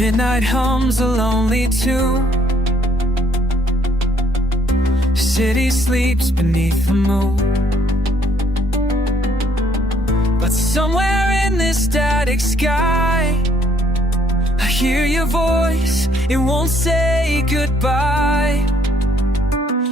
midnight hums a lonely tune. City sleeps beneath the moon. But somewhere in this static sky, I hear your voice, it won't say goodbye.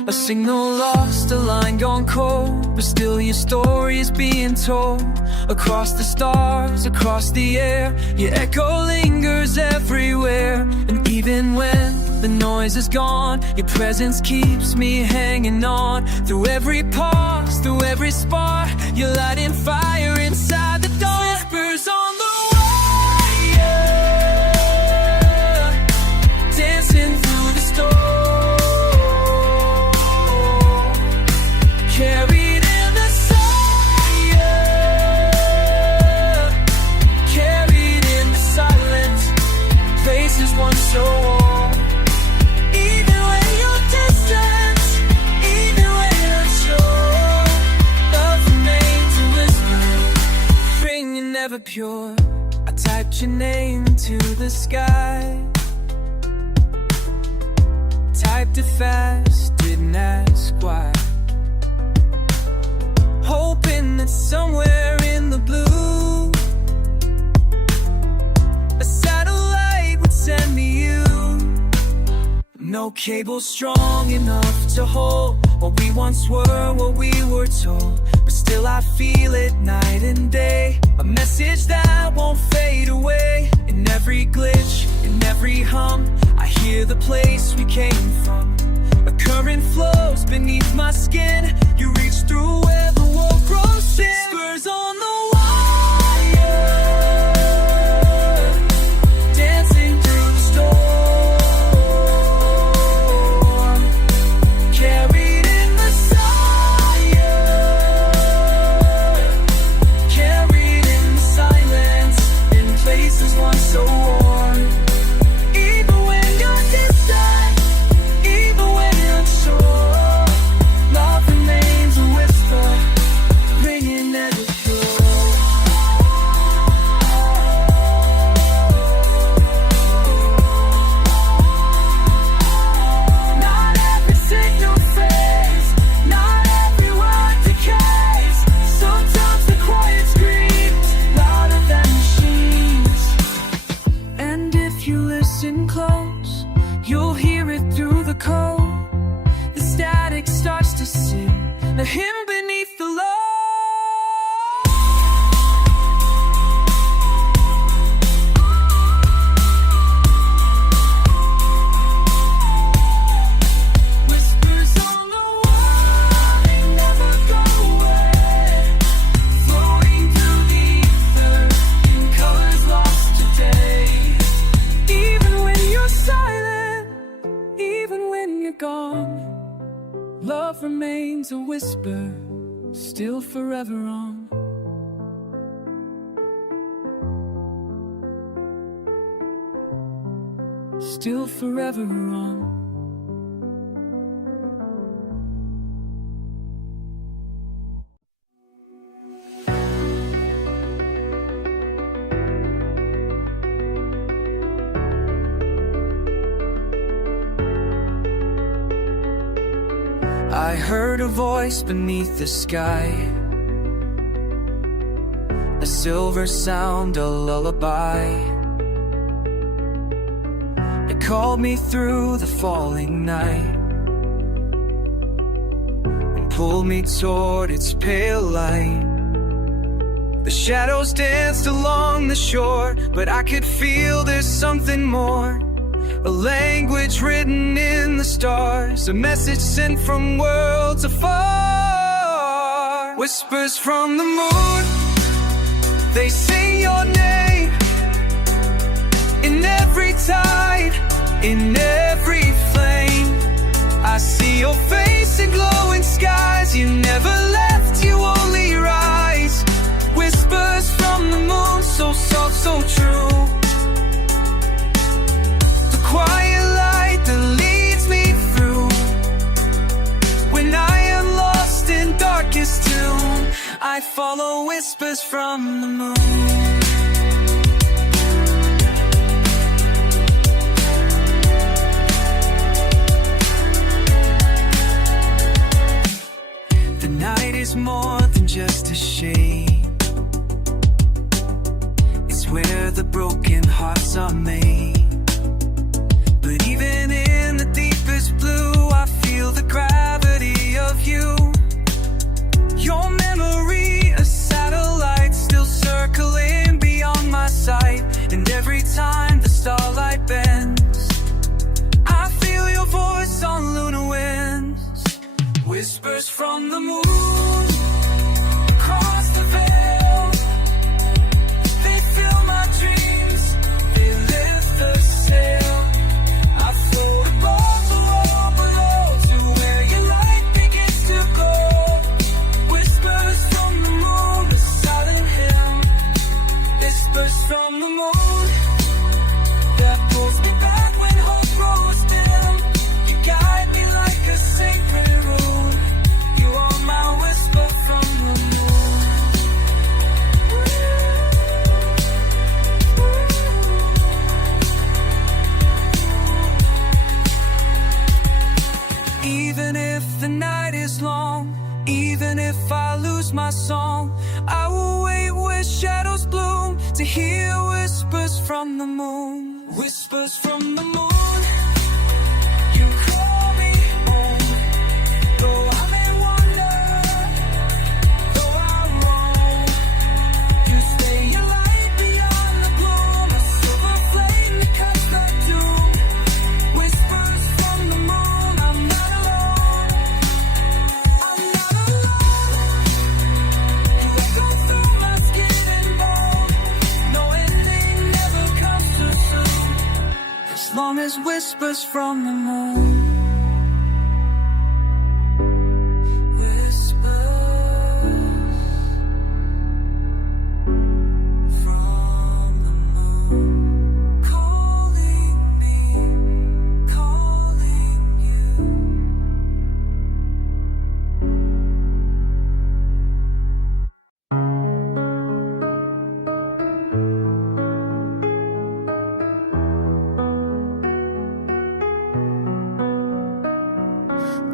A signal lost, a line gone cold, but still your story is being told. Across the stars, across the air, your echo lingers everywhere. And even when the noise is gone, your presence keeps me hanging on. Through every pause, through every spark, you're lighting fire inside the dark. Whispers on the wire, dancing through the storm. Carried in the silence, carried in the silence, places once so warm. Even when you're distant, even when you're unsure, love remains a whisper, ringing never pure. I typed your name to the sky, typed it fast, didn't ask why. Hoping that somewhere in the blue, a satellite would send me you. No cable strong enough to hold what we once were, what we were told. But still I feel it night and day, a message that won't fade away. In every glitch, in every hum, I hear the place we came from. A current flows beneath my skin, you reach through where the world grows thin. Whispers on the wire, dancing through the storm. Carried in the silence, carried in the silence, in places once so warm. Even when you're distant, even when you're unsure, love remains a whisper, ringing never pure. Not every signal fades, not every word decays. Sometimes the quiet screams louder than machines. And if you listen close, you'll hear it through the code. The static starts to sing, the hymn beneath the low. Whispers on the wire, they never go away. Flowing through the ether, in colors lost today. Even when you're silent, even when you're gone, love remains a whisper, still forever on. Still forever on. I heard a voice beneath the sky, a silver sound, a lullaby. It called me through the falling night and pulled me toward its pale light. The shadows danced along the shore, but I could feel there's something more. A language written in the stars, a message sent from worlds afar. Whispers from the moon, they sing your name. In every tide, in every flame, I see your face in glowing skies. You never left, you only rise. Whispers from the moon, so soft, so true. Quiet light that leads me through. When I am lost in darkest tomb, I follow whispers from the moon. Whispers from the moon across the veil. They fill my dreams, they lift the sail. I float above, below to where your light begins to go. Whispers from the moon, a silent hymn. Whispers from the moon that pulls me back when hope grows dim. You guide me like a sacred rune. You are my whisper from the moon. Even if the night is long, even if I lose my song, I will wait where shadows bloom to hear whispers from the moon. Whispers from the moon, you call me home. Though I may wander, though I roam, you stay your light beyond the gloom, a silver flame that cuts like doom. Whispers from the moon, I'm not alone. I'm not alone. You echo through my skin and bone. No ending never comes too soon, as long as whispers from the moon.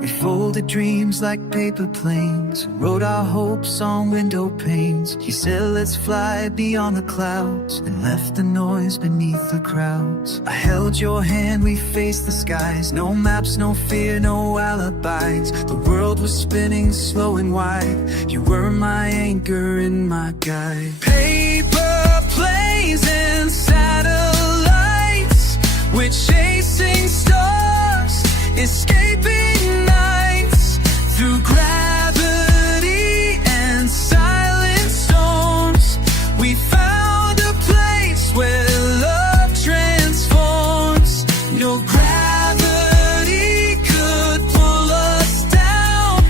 We folded dreams like paper planes, wrote our hopes on window panes. You said let's fly beyond the clouds, and left the noise beneath the crowds. I held your hand, we faced the skies. No maps, no fear, no alibis. The world was spinning slow and wide. You were my anchor and my guide. Paper planes and satellites, we're chasing stars, escaping nights through gravity and silent storms. We found a place where love transforms. No gravity could pull us down.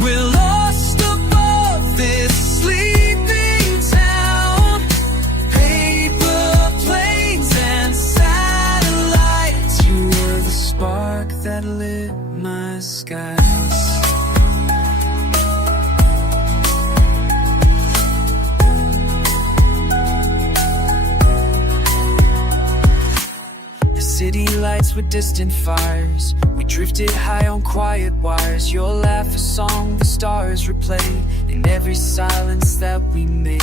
We're lost above this sleeping town. Paper planes and satellites, you were the spark that lit my skies. The city lights were distant fires. We drifted high on quiet wires. Your laugh a song the stars replay in every silence that we made.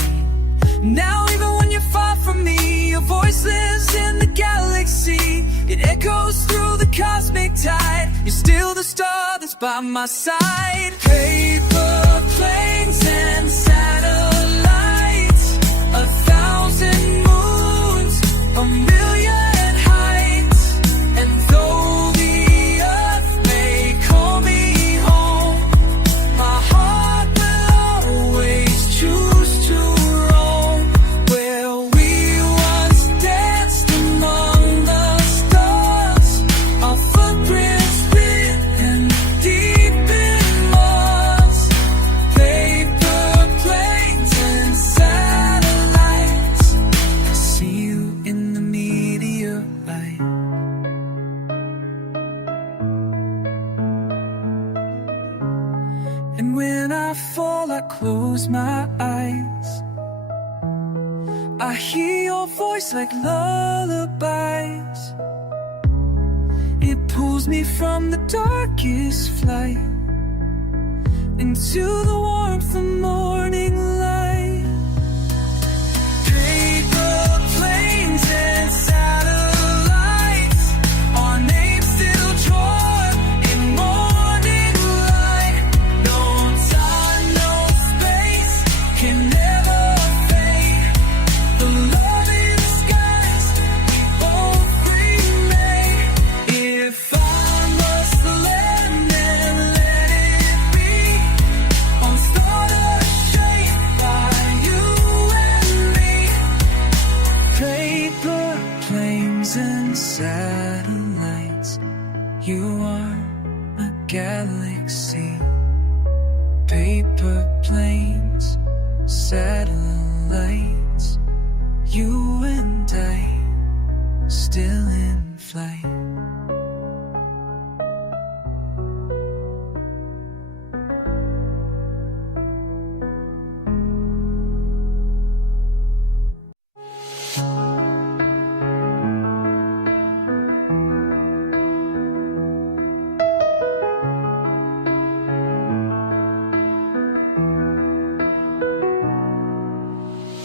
Now even when you're far from me, your voice lives in the galaxy. It echoes through the cosmic tide. You're still the star that's by my side. Paper planes and satellites, 1,000 moons, a million heights. And though the earth may call me home, my heart will always choose to roam where we once danced among the stars. Our footprints written deep in Mars. Paper planes and satellites, I see you in the meteorite. And when I fall, I close my eyes. I hear your voice like lullabies. It pulls me from the darkest flight into the warmth of morning light. Paper planes and satellites, our names still drawn in morning light. No time, no space can never fade. The love in skies we both remain. If I must land, then let it be galaxy. Paper planes, satellites, you and I still in flight.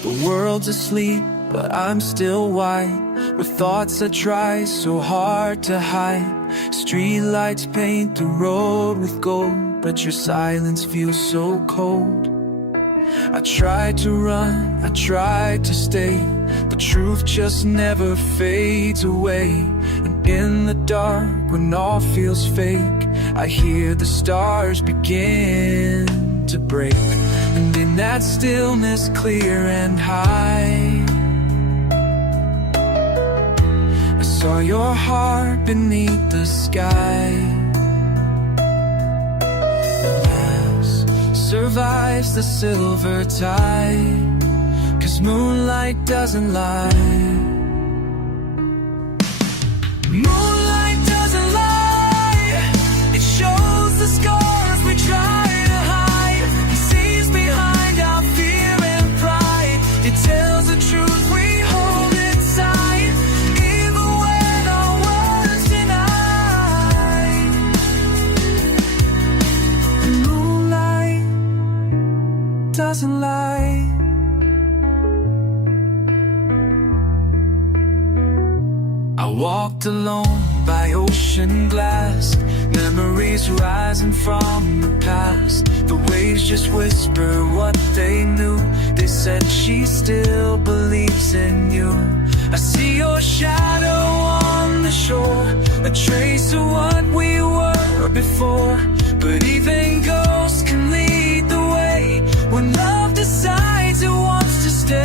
The world's asleep, but I'm still wide, with thoughts that try so hard to hide. Streetlights paint the road with gold, but your silence feels so cold. I tried to run, I tried to stay, the truth just never fades away. And in the dark, when all feels fake, I hear the stars begin to break. And in that stillness clear and high, I saw your heart beneath the sky. Glass survives the silver tide, 'cause moonlight doesn't lie. Moonlight doesn't lie, it shows the scars we try to hide. It sees behind our fear and pride, it tells the truth we hold inside, even when our words deny. Moonlight doesn't lie. I walked alone by ocean glass, memories rising from the past. The waves just whisper what they knew. They said she still believes in you. I see your shadow on the shore, a trace of what we were before. But even ghosts can lead the way when love decides it wants to stay.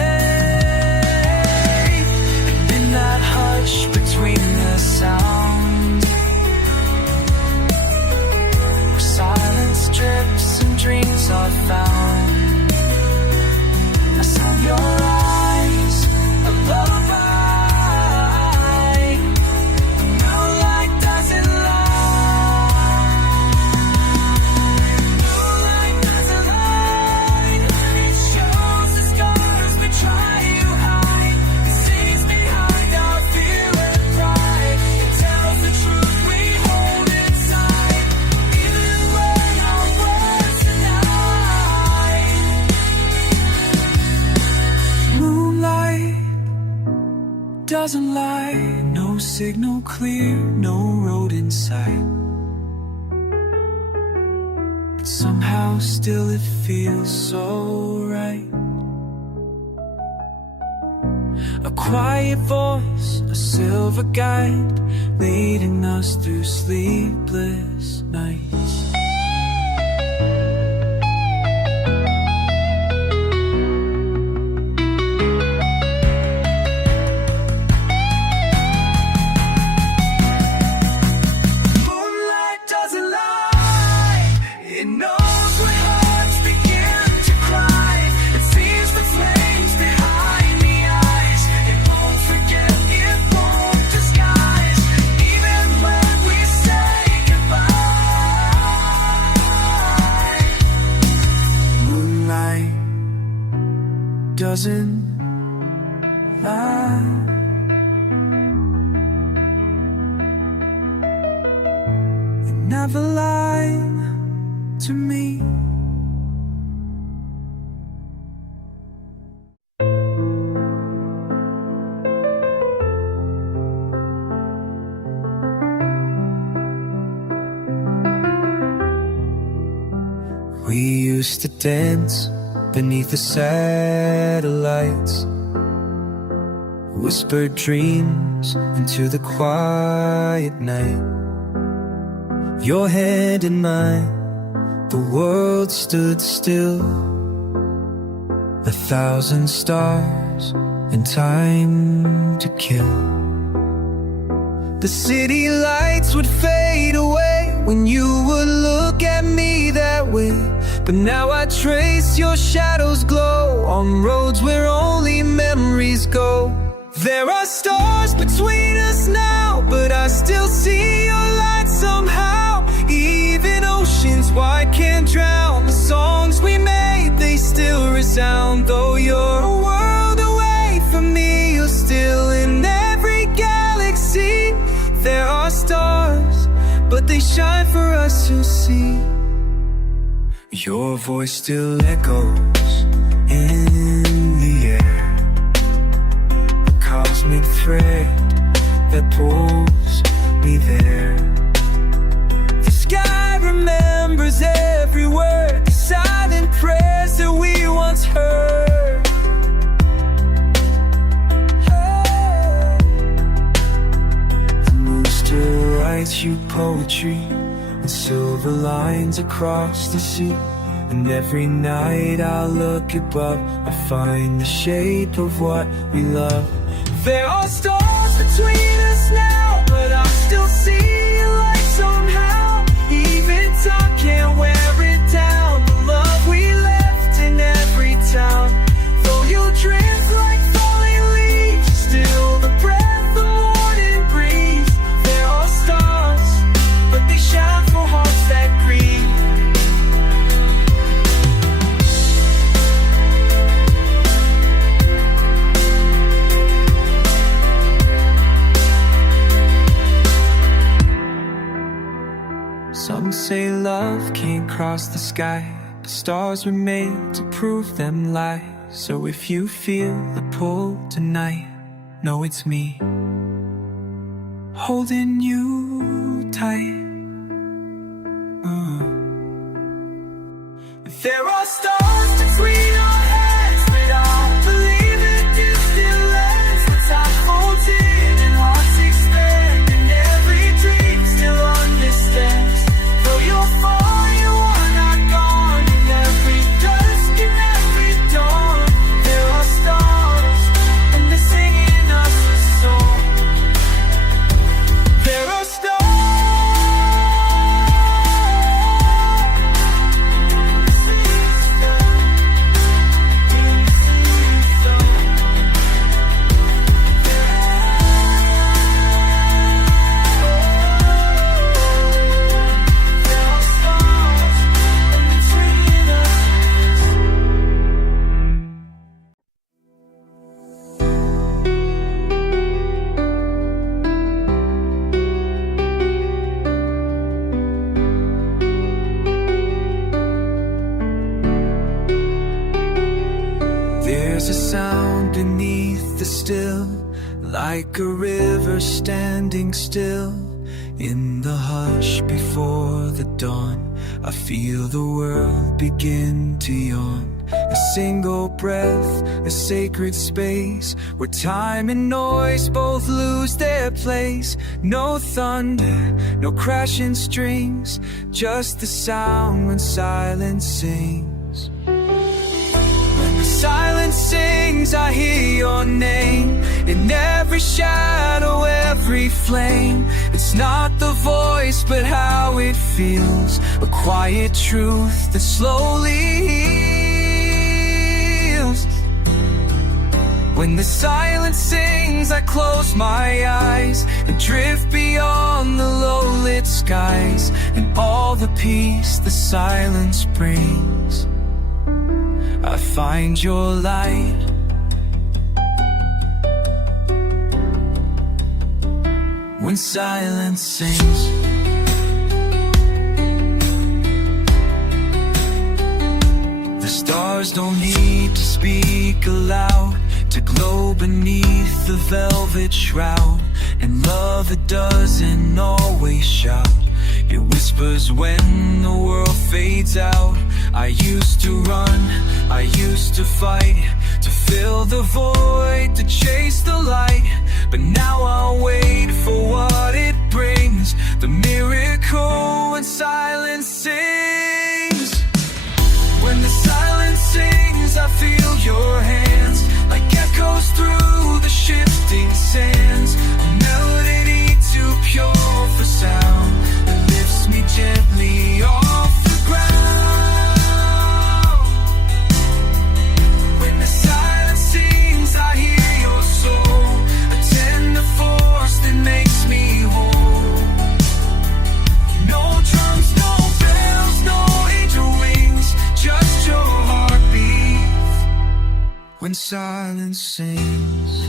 And in that hush between the sound, where silence drips and dreams are found, I saw your eyes, a lullaby. Moonlight doesn't lie. Moonlight doesn't lie. It shows the scars we try to hide. It sees behind our fear and pride. It tells the truth we hold inside, even when our words deny. Moonlight doesn't lie. No signal clear, no road in sight, but somehow still it feels so right. A quiet voice, a silver guide, leading us through sleepless nights. Moonlight doesn't lie, it knows when hearts begin to cry. It sees the flames behind the eyes, it won't forget, it won't disguise, even when we say goodbye. Moonlight doesn't lie. You never lied to me. We used to dance beneath the satellites, whispered dreams into the quiet night. Your hand in mine, the world stood still, 1,000 stars and time to kill. The city lights would fade away when you would But now I trace your shadows glow on roads where only memories go. There are stars between us now, but I still see your light somehow. Even oceans wide can't drown the songs we made, they still resound. Though you're a world away from me, you're still in every galaxy. There are stars, but they shine for us to see. Your voice still echoes in the air, a cosmic thread that pulls me there. The sky remembers every word, the silent prayers that we once heard. The moon still writes you poetry with silver lines across the sea. And every night I look above, I find the shape of what we love. There are stars between us now, but I still see a light somehow. Even time can't wear it down, the love we left in every town. Though you'll drift like falling leaves, still the breath the morning breeze. There are stars, but they shine for hearts that grieve. Some say love can't cross the sky, but stars were made to prove them lie. So if you feel the pull tonight, know it's me, holding you tight. There are stars between our heads, but I'll believe it is still ends. The time folds in and hearts expand, and every dream still understands. Though you're far, you are not gone. In every dusk, in every dawn, there are stars, and they're singing us a song. There are stars. There's a sound beneath the still, like a river standing still. In the hush before the dawn, I feel the world begin to yawn. A single breath, a sacred space, where time and noise both lose their place. No thunder, no crashing strings, just the sound when silence sings. Silence sings, I hear your name. In every shadow, every flame. It's not the voice, but how it feels. A quiet truth that slowly heals. When the silence sings, I close my eyes and drift beyond the low-lit skies, and all the peace the silence brings. I find your light. When silence sings, the stars don't need to speak aloud to glow beneath the velvet shroud. And love, it doesn't always shout, it whispers when the world fades out. I used to run, I used to fight, to fill the void, to chase the light. But now I'll wait for what it brings, the miracle when silence sings. When the silence sings, I feel your hands, like echoes through the shifting sands. A melody too pure for sound, that lifts me gently off the ground. silence sings.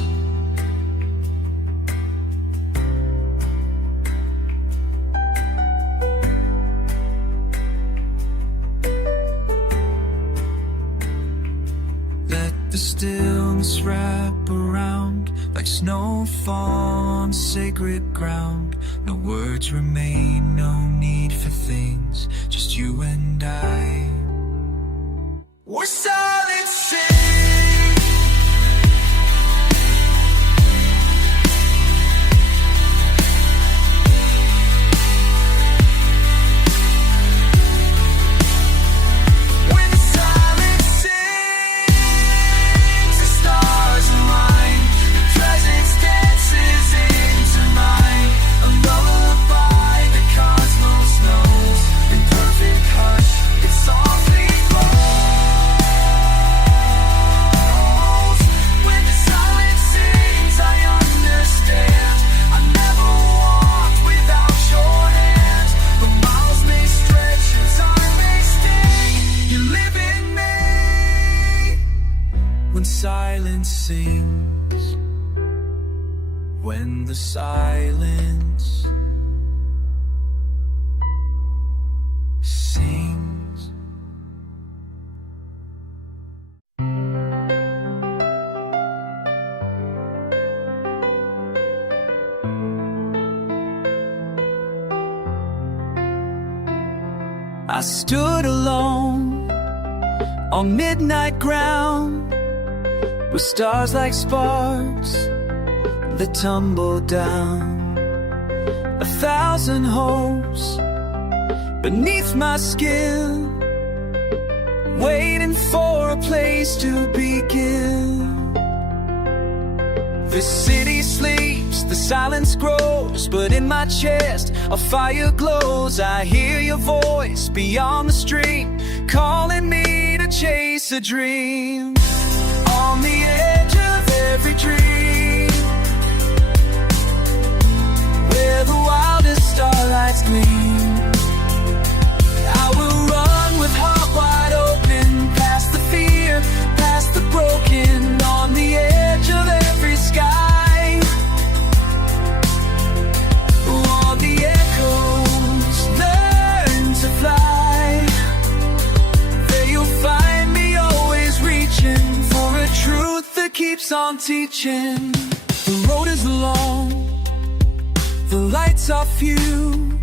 Let the stillness wrap around like snowfall on sacred ground. No words remain, no need for things, just you and I. We're silent sing. When silence sings, the stars align, the presence dances into mine. A lullaby the cosmos knows, in perfect hush, it softly flows. When the silence sings, I understand. I never walked without your hand. The miles may stretch, time may stay. You live in me. When silence sings, when the silence sings. I stood alone on midnight ground, with stars like sparks that tumble down. 1,000 hopes beneath my skin, waiting for a place to begin. The city sleeps, the silence grows, but in my chest a fire glows. I hear your voice beyond the stream, calling me to chase a dream. On the edge of every dream, where the wildest starlights gleam, I will run with heart wide open, past the fear, past the broken. On the edge of every sky, all the echoes learn to fly. There you'll find me, always reaching for a truth that keeps on teaching. The road is long, the lights are few,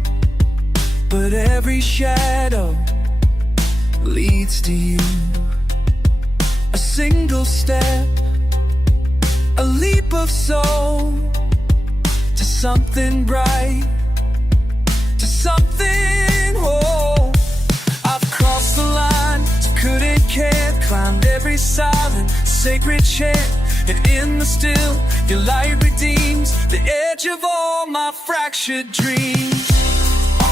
but every shadow leads to you. A single step, a leap of soul, to something bright, to something whole. I've crossed the line, couldn't care, climbed every silent, sacred chair, and in the still, your light redeems the edge of all my fractured dreams.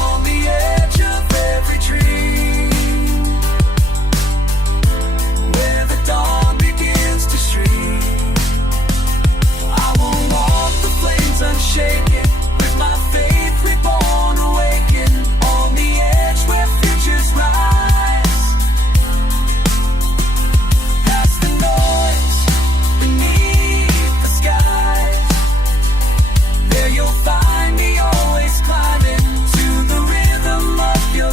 On the edge of every dream, where the dawn begins to stream, I will walk the flames unshaken, with my faith reborn awakened. On the edge where futures rise, past the noise, beneath the skies. There you'll find me, always climbing to the rhythm of your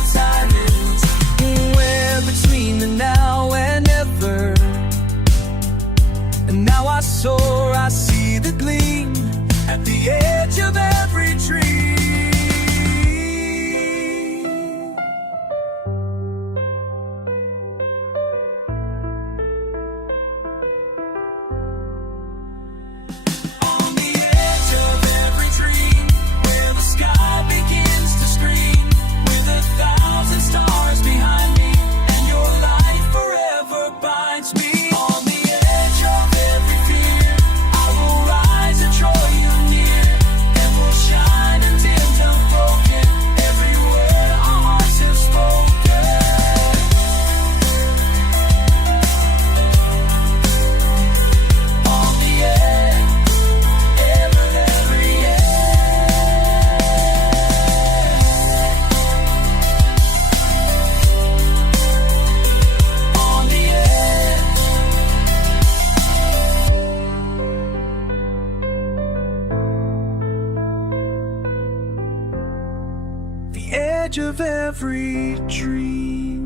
of every dream.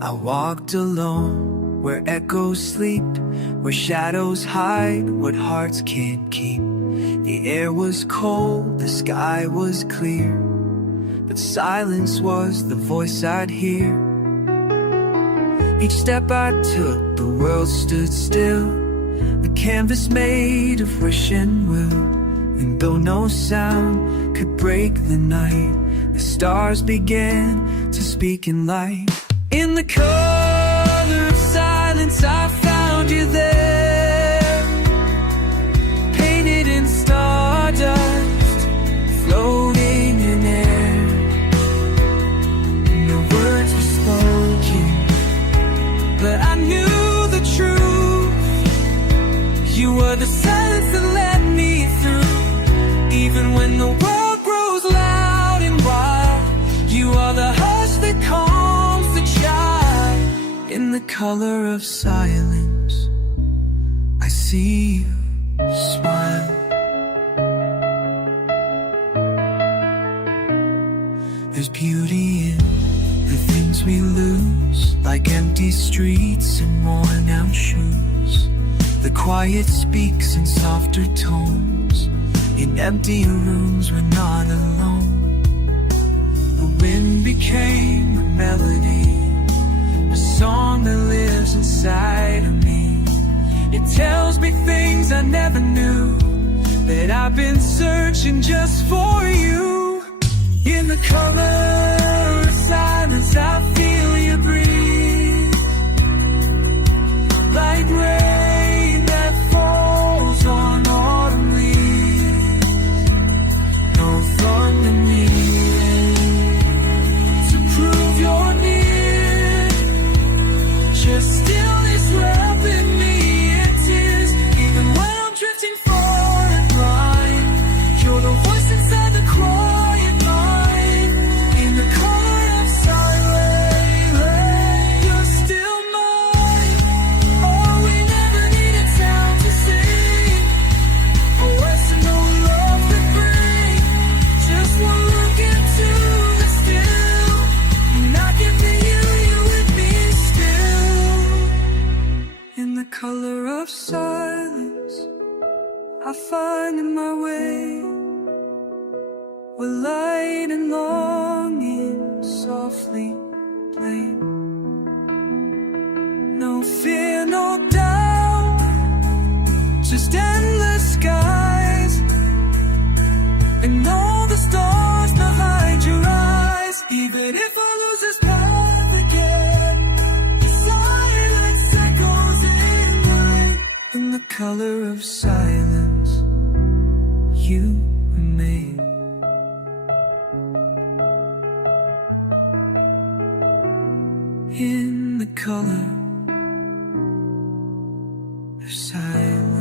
I walked alone where echoes sleep, where shadows hide what hearts can't keep. The air was cold, the sky was clear, but silence was the voice I'd hear. Each step I took, the world stood still, the canvas made of wish and will. And though no sound could break the night, the stars began to speak in light. In the color of silence I found you there, painted in stardust, floating in air. No words were spoken, but I knew the truth. You were the silence that led me through. Even when the world grows loud and wild, you are the hush that calms the child. In the color of silence, I see you smile. There's beauty in the things we lose, like empty streets and worn out shoes. The quiet speaks in softer tones. In empty rooms we're not alone. The wind became a melody, a song that lives inside of me. It tells me things I never knew, that I've been searching just for you. In the color of silence I feel you breathe, like rain that falls on autumn leaves. No thunder needed to prove you're near, just stillness wrapping me in tears. Even when I'm drifting far and blind, you're the voice inside the quiet mind. In the color of silence, you're still mine. Oh, we never needed sound to sing, or words to know love could bring. Just one look into the still, and I can feel you with me still. In the color of silence, I find in my way, where light and longing softly play. No fear, no doubt, just endless skies, and all the stars behind your eyes. Even if I lose this path again, the silence echoes in mine. In the color of silence, you remain. In the color of silence.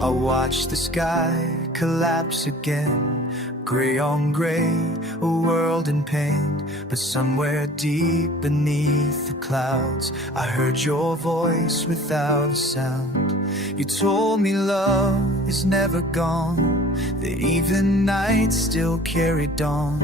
I watch the sky collapse again, gray on gray, a world in pain. But somewhere deep beneath the clouds, I heard your voice without a sound. You told me love is never gone, that even nights still carry dawn.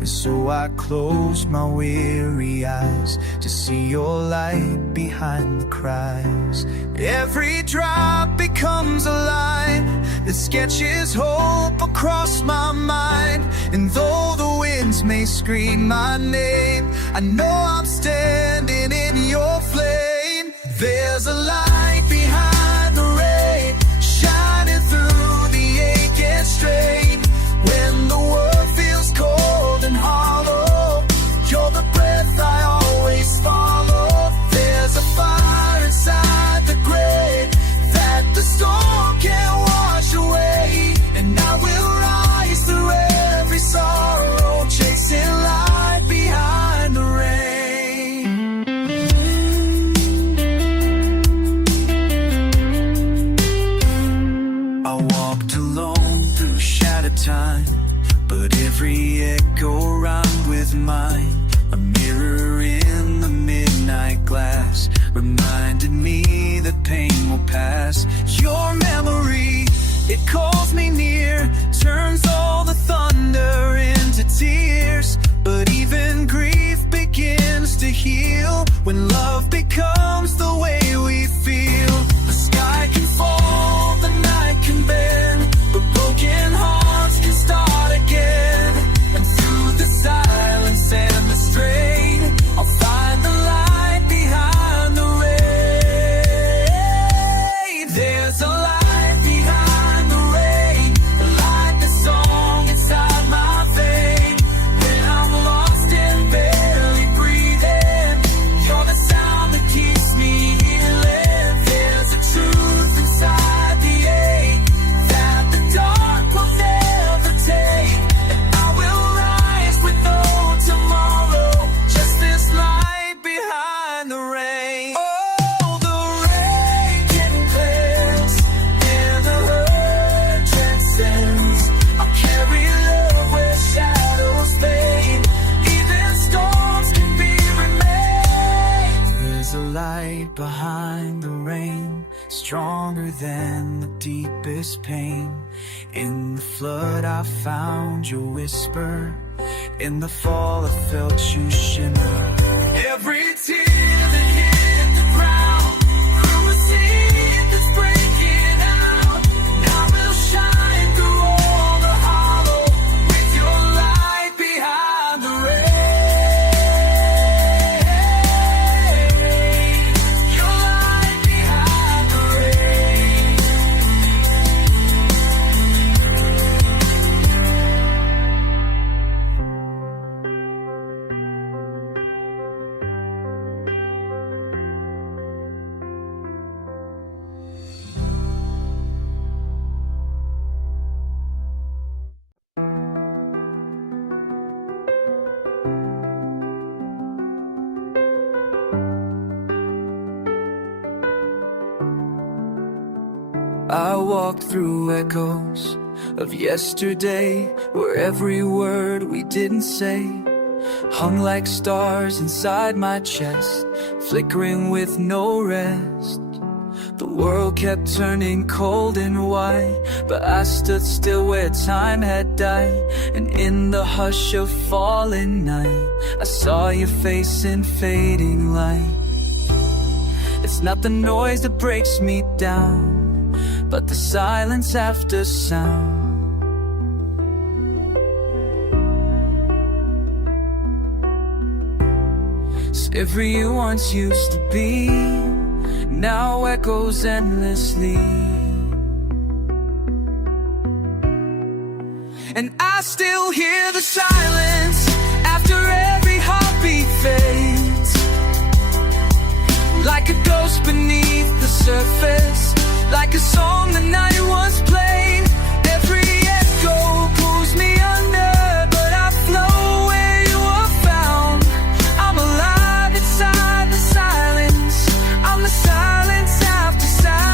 And so I closed my weary eyes to see your light behind the cries. Every drop becomes a line that sketches hope across my mind. And though the winds may scream my name, I know I'm standing in your flame. There's a light behind the rain, shining through the ache and strain. When the world feels cold and hollow, you're the breath I always follow. There's a fire inside the grave that the storm can't wash away, and now time, but every echo rhymed with mine. A mirror in the midnight glass reminded me that pain will pass. Your memory, it calls me near, turns all the thunder into tears. But even grief begins to heal when love becomes the way we feel. The sky can fall, the night can bend, but broken hearts can start again. And through the silence and the strain, I'll find the light behind the rain. There's a light behind the rain, like the song inside my vein. When I'm lost and barely breathing, you're the sound that keeps me healing. There's a truth inside the ache that the dark will never take. And I will rise with no tomorrow, just this light behind the rain. Oh, the rain can cleanse and the hurt transcends. I'll carry love where shadows fade. Even storms can be remained. There's a light behind the rain, stronger than the deepest pain. In the flood I found your whisper, in the fall I felt you shimmer. Every tear that hit the ground, through a seed that's breaking out. Now we'll shine through all the hollow, with your light behind the rain. Your light behind the rain. I walk through echoes of yesterday, where every word we didn't say hung like stars inside my chest, flickering with no rest. The world kept turning cold and white, but I stood still where time had died. And in the hush of falling night, I saw your face in fading light. It's not the noise that breaks me down, but the silence after sound. So every you once used to be now echoes endlessly. And I still hear the silence after every heartbeat fades, like a ghost beneath the surface, like a song the night once played. Every echo pulls me under, but I flow where you are found. I'm alive inside the silence, I'm the silence after sound.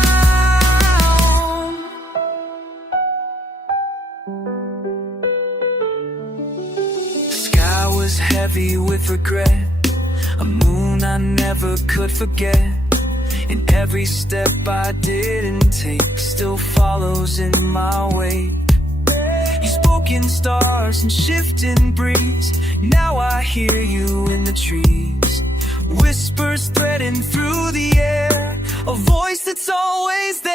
The sky was heavy with regret, a moon I never could forget. And every step I didn't take still follows in my wake. You spoke in stars and shifting breeze, now I hear you in the trees. Whispers threading through the air, a voice that's always there.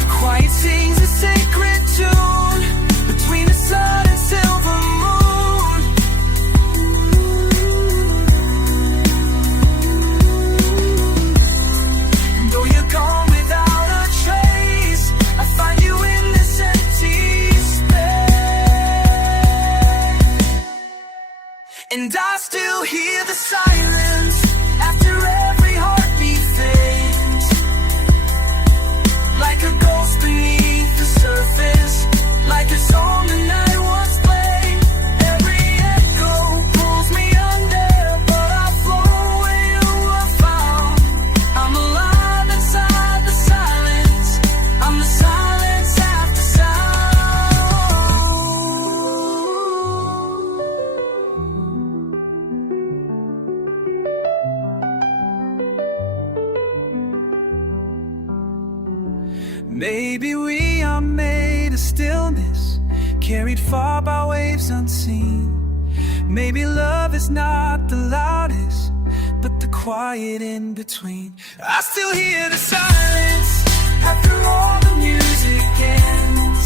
The quiet sings a sacred tune between the sun and silver moon. Gone without a trace, I find you in this empty space. And I still hear the silence after every heartbeat fades, like a ghost beneath the surface, like a song the night once played. Every echo pulls me under, but I flow where you are found. I'm alive inside the silence, I'm the silence after sound. stillness, carried far by waves unseen. Maybe love is not the loudest, but the quiet in between. I still hear the silence after all the music ends,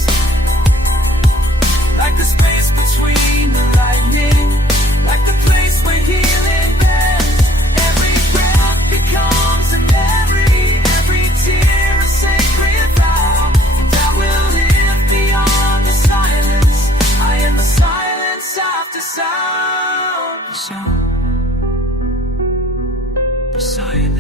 like the space between the lightning, like the place where healing ends. Every breath becomes a memory, every tear a sacred vow, and I will live beyond the silence. I am the silence after sound. Sound. Silence.